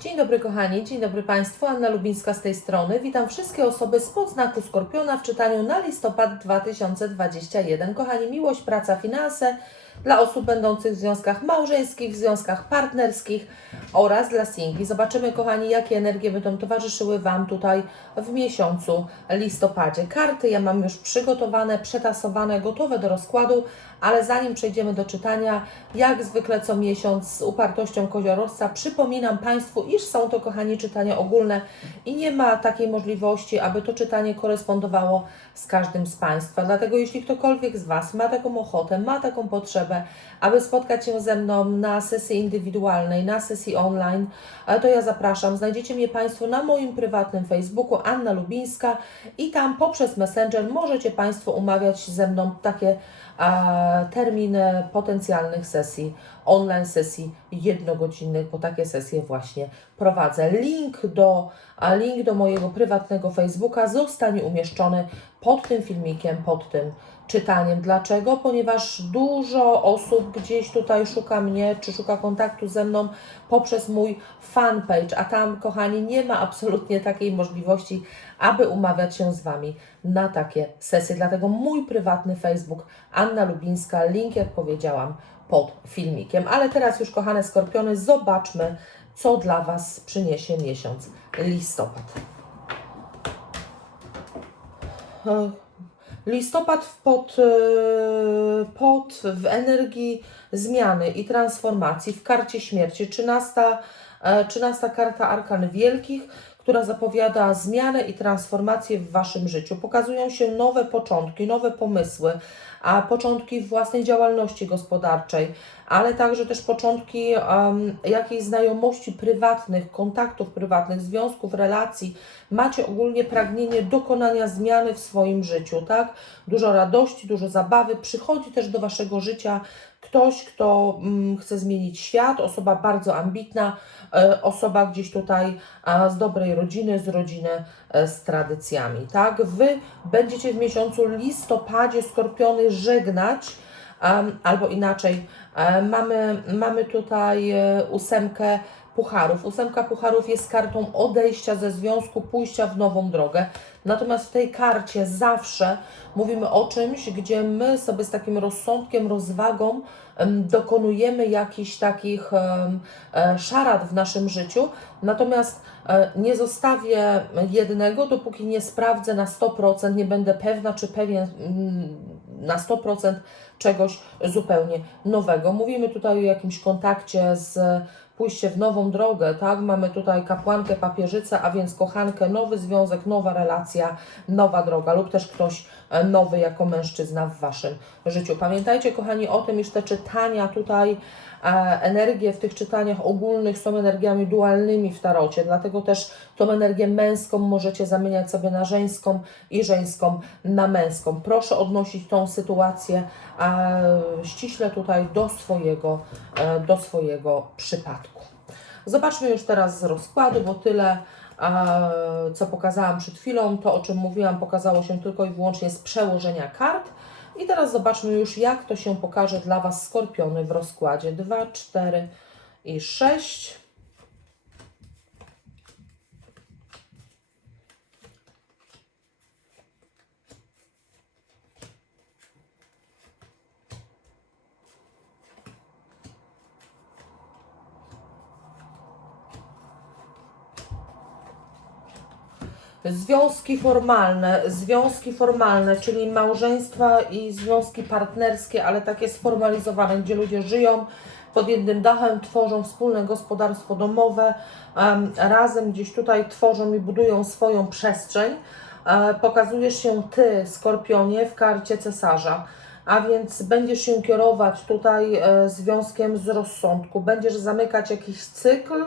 Dzień dobry kochani, dzień dobry Państwu, Anna Lubińska z tej strony. Witam wszystkie osoby spod znaku Skorpiona w czytaniu na listopad 2021. Kochani, miłość, praca, finanse dla osób będących w związkach małżeńskich, w związkach partnerskich oraz dla singli. Zobaczymy kochani, jakie energie będą towarzyszyły Wam tutaj w miesiącu listopadzie. Karty ja mam już przygotowane, przetasowane, gotowe do rozkładu, ale zanim przejdziemy do czytania, jak zwykle co miesiąc z upartością koziorożca przypominam Państwu, iż są to kochani czytania ogólne i nie ma takiej możliwości, aby to czytanie korespondowało z każdym z Państwa. Dlatego jeśli ktokolwiek z Was ma taką ochotę, ma taką potrzebę, aby spotkać się ze mną na sesji indywidualnej, na sesji online, to ja zapraszam. Znajdziecie mnie Państwo na moim prywatnym Facebooku Anna Lubińska i tam poprzez Messenger możecie Państwo umawiać ze mną takie terminy potencjalnych sesji, online sesji jednogodzinnych, bo takie sesje właśnie prowadzę. Link do, link do mojego prywatnego Facebooka zostanie umieszczony pod tym filmikiem, pod tym czytaniem. Dlaczego? Ponieważ dużo osób gdzieś tutaj szuka mnie, czy szuka kontaktu ze mną poprzez mój fanpage, a tam, kochani, nie ma absolutnie takiej możliwości, aby umawiać się z Wami na takie sesje. Dlatego mój prywatny Facebook, Anna Lubińska, link, jak powiedziałam, pod filmikiem. Ale teraz już, kochane skorpiony, zobaczmy, co dla Was przyniesie miesiąc listopad. E, Listopad pod, e, pod w energii zmiany i transformacji w karcie śmierci. 13, e, 13 karta Arkan Wielkich, która zapowiada zmianę i transformację w Waszym życiu. Pokazują się nowe początki, nowe pomysły, a początki własnej działalności gospodarczej, ale także też początki um, jakiejś znajomości prywatnych, kontaktów prywatnych, związków, relacji. Macie ogólnie pragnienie dokonania zmiany w swoim życiu, tak? Dużo radości, dużo zabawy. Przychodzi też do Waszego życia ktoś, kto mm, chce zmienić świat, osoba bardzo ambitna, e, osoba gdzieś tutaj z dobrej rodziny, z rodziny e, z tradycjami, tak? Wy będziecie w miesiącu listopadzie skorpiony żegnać, albo inaczej, e, mamy, mamy tutaj ósemkę pucharów. Ósemka pucharów jest kartą odejścia ze związku, pójścia w nową drogę. Natomiast w tej karcie zawsze mówimy o czymś, gdzie my sobie z takim rozsądkiem, rozwagą em, dokonujemy jakichś takich e, szarad w naszym życiu. Natomiast e, nie zostawię jednego, dopóki nie sprawdzę na 100%, nie będę pewna czy pewien mm, na 100% czegoś zupełnie nowego. Mówimy tutaj o jakimś kontakcie z pójście w nową drogę, tak? Mamy tutaj kapłankę, papieżycę, a więc kochankę, nowy związek, nowa relacja, nowa droga lub też ktoś e, nowy jako mężczyzna w Waszym życiu. Pamiętajcie, kochani, o tym, iż te czytania tutaj, energie w tych czytaniach ogólnych są energiami dualnymi w tarocie, dlatego też tą energię męską możecie zamieniać sobie na żeńską i żeńską na męską. Proszę odnosić tą sytuację e, ściśle tutaj do swojego, e, do swojego przypadku. Zobaczmy już teraz z rozkładu, bo tyle, co pokazałam przed chwilą, to o czym mówiłam, pokazało się tylko i wyłącznie z przełożenia kart. I teraz zobaczmy już, jak to się pokaże dla Was skorpiony w rozkładzie 2, 4 i 6. Związki formalne, związki formalne, czyli małżeństwa i związki partnerskie, ale takie sformalizowane, gdzie ludzie żyją pod jednym dachem, tworzą wspólne gospodarstwo domowe, em, razem gdzieś tutaj tworzą i budują swoją przestrzeń. E, Pokazujesz się Ty, Skorpionie, w karcie cesarza a więc będziesz się kierować tutaj e, związkiem z rozsądku. Będziesz zamykać jakiś cykl,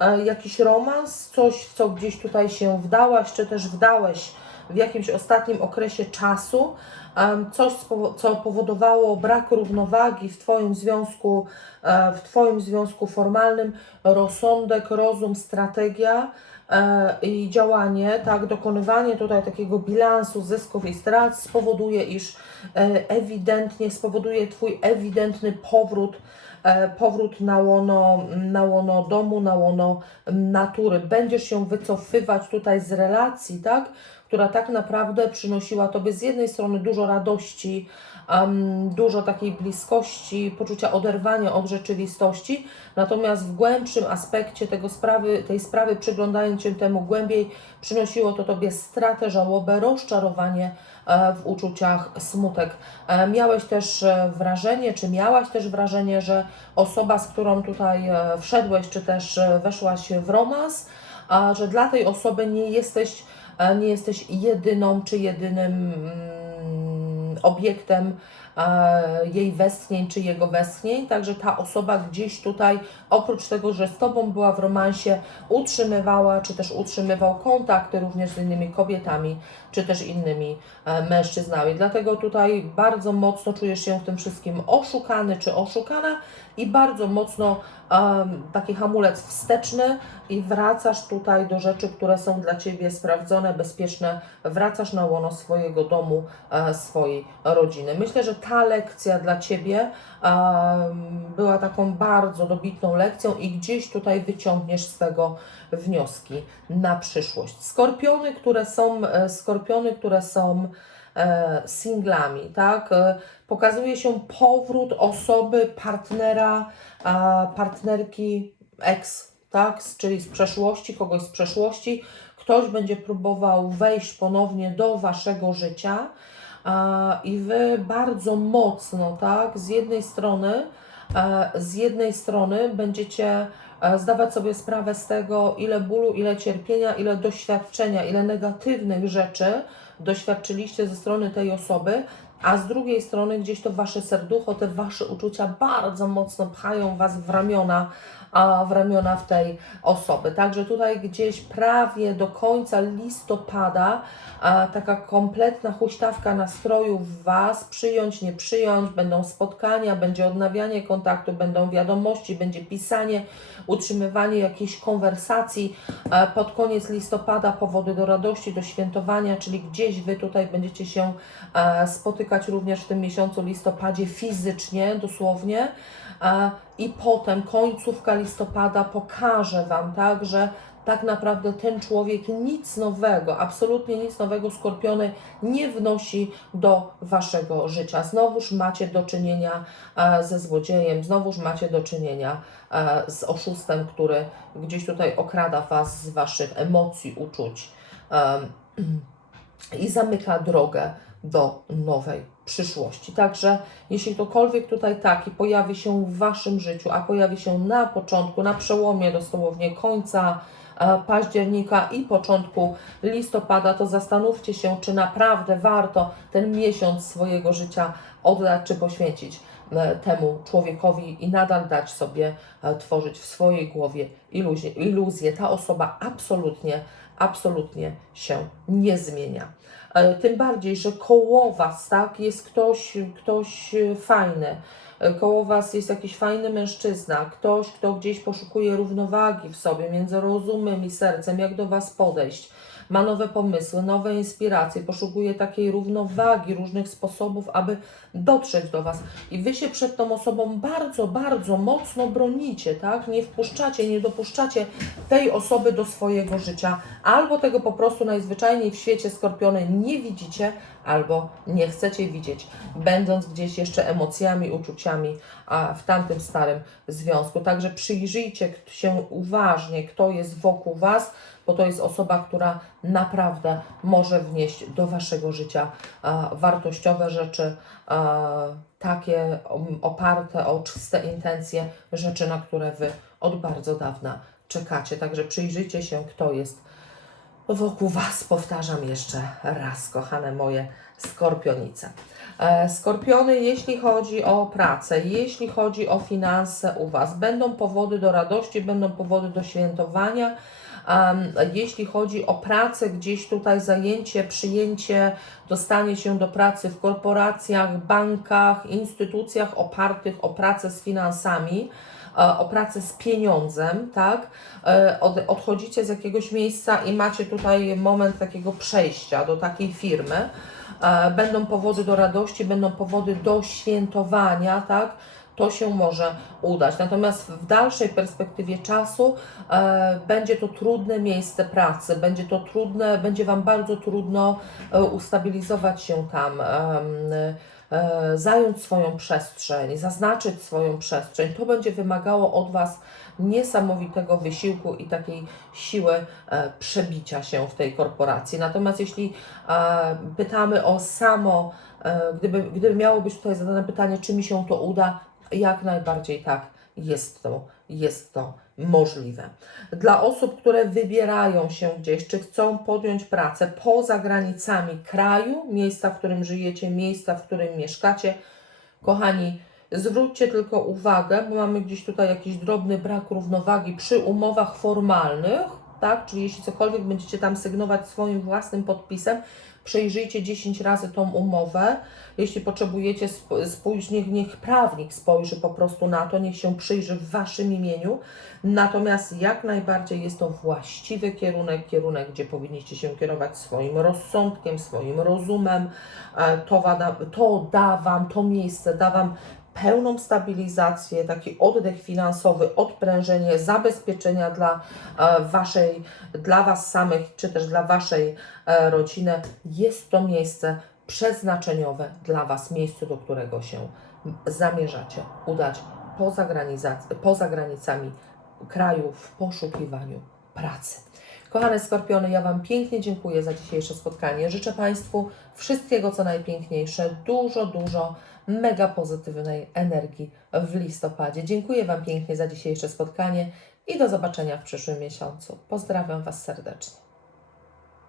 e, jakiś romans, coś, w co gdzieś tutaj się wdałaś, czy też wdałeś w jakimś ostatnim okresie czasu, coś, co powodowało brak równowagi w Twoim związku, e, w Twoim związku formalnym, rozsądek, rozum, strategia i działanie, tak, dokonywanie tutaj takiego bilansu zysków i strat spowoduje, iż e, ewidentnie spowoduje Twój ewidentny powrót e, powrót na łono, na łono domu, na łono natury. Będziesz się wycofywać tutaj z relacji, tak? która tak naprawdę przynosiła Tobie z jednej strony dużo radości, um, dużo takiej bliskości, poczucia oderwania od rzeczywistości, natomiast w głębszym aspekcie tego sprawy, tej sprawy, przyglądając się temu głębiej, przynosiło to Tobie stratę, żałobę, rozczarowanie e, w uczuciach, smutek. E, Miałeś też e, wrażenie, czy miałaś też wrażenie, że osoba, z którą tutaj wszedłeś, czy też weszłaś w romans, a że dla tej osoby nie jesteś, nie jesteś jedyną czy jedynym mm, obiektem jej westchnień czy jego westchnień, także ta osoba gdzieś tutaj, oprócz tego, że z Tobą była w romansie, utrzymywała, czy też utrzymywał kontakty również z innymi kobietami, czy też innymi e, mężczyznami. Dlatego tutaj bardzo mocno czujesz się w tym wszystkim oszukany czy oszukana i bardzo mocno um, taki hamulec wsteczny i wracasz tutaj do rzeczy, które są dla Ciebie sprawdzone, bezpieczne, wracasz na łono swojego domu, e, swojej rodziny. Myślę, że ta lekcja dla Ciebie była taką bardzo dobitną lekcją i gdzieś tutaj wyciągniesz z tego wnioski na przyszłość. Skorpiony, które są, e, skorpiony, które są e, singlami, tak? E, Pokazuje się powrót osoby, partnera, partnerki ex, tak? Czyli z przeszłości, kogoś z przeszłości. Ktoś będzie próbował wejść ponownie do waszego życia i wy bardzo mocno, tak? Z jednej strony, e, z jednej strony będziecie e, zdawać sobie sprawę z tego, ile bólu, ile cierpienia, ile doświadczenia, ile negatywnych rzeczy doświadczyliście ze strony tej osoby, a z drugiej strony gdzieś to wasze serducho, te wasze uczucia bardzo mocno pchają was w ramiona, a w ramiona w tej osoby. Także tutaj gdzieś prawie do końca listopada a, taka kompletna huśtawka nastroju w was, przyjąć, nie przyjąć, będą spotkania, będzie odnawianie kontaktu, będą wiadomości, będzie pisanie, utrzymywanie jakiejś konwersacji. E, Pod koniec listopada powody do radości, do świętowania, czyli gdzieś wy tutaj będziecie się spotykać również w tym miesiącu listopadzie fizycznie, dosłownie. I potem końcówka listopada pokaże Wam, tak, że tak naprawdę ten człowiek nic nowego, absolutnie nic nowego skorpiony nie wnosi do Waszego życia. Znowuż macie do czynienia e, ze złodziejem, znowuż macie do czynienia e, z oszustem, który gdzieś tutaj okrada Was z Waszych emocji, uczuć i zamyka drogę do nowej przyszłości. Także jeśli ktokolwiek tutaj taki pojawi się w Waszym życiu, a pojawi się na początku, na przełomie dosłownie końca e, października i początku listopada, to zastanówcie się, czy naprawdę warto ten miesiąc swojego życia oddać czy poświęcić e, temu człowiekowi i nadal dać sobie e, tworzyć w swojej głowie iluzję. iluzję. Ta osoba absolutnie, absolutnie się nie zmienia. E, Tym bardziej, że koło Was, tak, jest ktoś, ktoś e, fajny. E, Koło Was jest jakiś fajny mężczyzna, ktoś, kto gdzieś poszukuje równowagi w sobie między rozumem i sercem, jak do Was podejść. Ma nowe pomysły, nowe inspiracje, poszukuje takiej równowagi, różnych sposobów, aby dotrzeć do Was. I Wy się przed tą osobą bardzo, bardzo mocno bronicie, tak? Nie wpuszczacie, nie dopuszczacie tej osoby do swojego życia, albo tego po prostu najzwyczajniej w świecie skorpiony nie widzicie, albo nie chcecie widzieć, będąc gdzieś jeszcze emocjami, uczuciami a w tamtym starym związku. Także przyjrzyjcie się uważnie, kto jest wokół Was, bo to jest osoba, która naprawdę może wnieść do Waszego życia a, wartościowe rzeczy, a, takie oparte o czyste intencje, rzeczy, na które Wy od bardzo dawna czekacie. Także przyjrzyjcie się, kto jest wokół Was. Powtarzam jeszcze raz, kochane moje skorpionice. E, Skorpiony, jeśli chodzi o pracę, jeśli chodzi o finanse u Was, będą powody do radości, będą powody do świętowania. Em, jeśli chodzi o pracę, gdzieś tutaj zajęcie, przyjęcie, dostanie się do pracy w korporacjach, bankach, instytucjach opartych o pracę z finansami, o pracę z pieniądzem, tak? E, Od, odchodzicie z jakiegoś miejsca i macie tutaj moment takiego przejścia do takiej firmy. E, Będą powody do radości, będą powody do świętowania, tak? to się może udać. Natomiast w dalszej perspektywie czasu e, będzie to trudne miejsce pracy, będzie to trudne, będzie Wam bardzo trudno e, ustabilizować się tam. e, zająć swoją przestrzeń, zaznaczyć swoją przestrzeń, to będzie wymagało od Was niesamowitego wysiłku i takiej siły e, przebicia się w tej korporacji. Natomiast jeśli e, pytamy o samo, e, gdyby, gdyby miało być tutaj zadane pytanie, czy mi się to uda, jak najbardziej tak, jest to, jest to możliwe. Dla osób, które wybierają się gdzieś, czy chcą podjąć pracę poza granicami kraju, miejsca, w którym żyjecie, miejsca, w którym mieszkacie, kochani, zwróćcie tylko uwagę, bo mamy gdzieś tutaj jakiś drobny brak równowagi przy umowach formalnych, tak? Czyli jeśli cokolwiek będziecie tam sygnować swoim własnym podpisem, przejrzyjcie 10 razy tą umowę. Jeśli potrzebujecie sp- spójrz, niech, niech prawnik spojrzy po prostu na to, niech się przyjrzy w Waszym imieniu. Natomiast jak najbardziej jest to właściwy kierunek, kierunek, gdzie powinniście się kierować swoim rozsądkiem, swoim rozumem. E, To, to da Wam, to miejsce da Wam pełną stabilizację, taki oddech finansowy, odprężenie, zabezpieczenia dla e, waszej, dla Was samych, czy też dla Waszej e, rodziny. Jest to miejsce przeznaczeniowe dla Was, miejsce, do którego się zamierzacie udać poza, granizac- poza granicami kraju w poszukiwaniu pracy. Kochane Skorpiony, ja Wam pięknie dziękuję za dzisiejsze spotkanie. Życzę Państwu wszystkiego, co najpiękniejsze, dużo, dużo mega pozytywnej energii w listopadzie. Dziękuję Wam pięknie za dzisiejsze spotkanie i do zobaczenia w przyszłym miesiącu. Pozdrawiam Was serdecznie.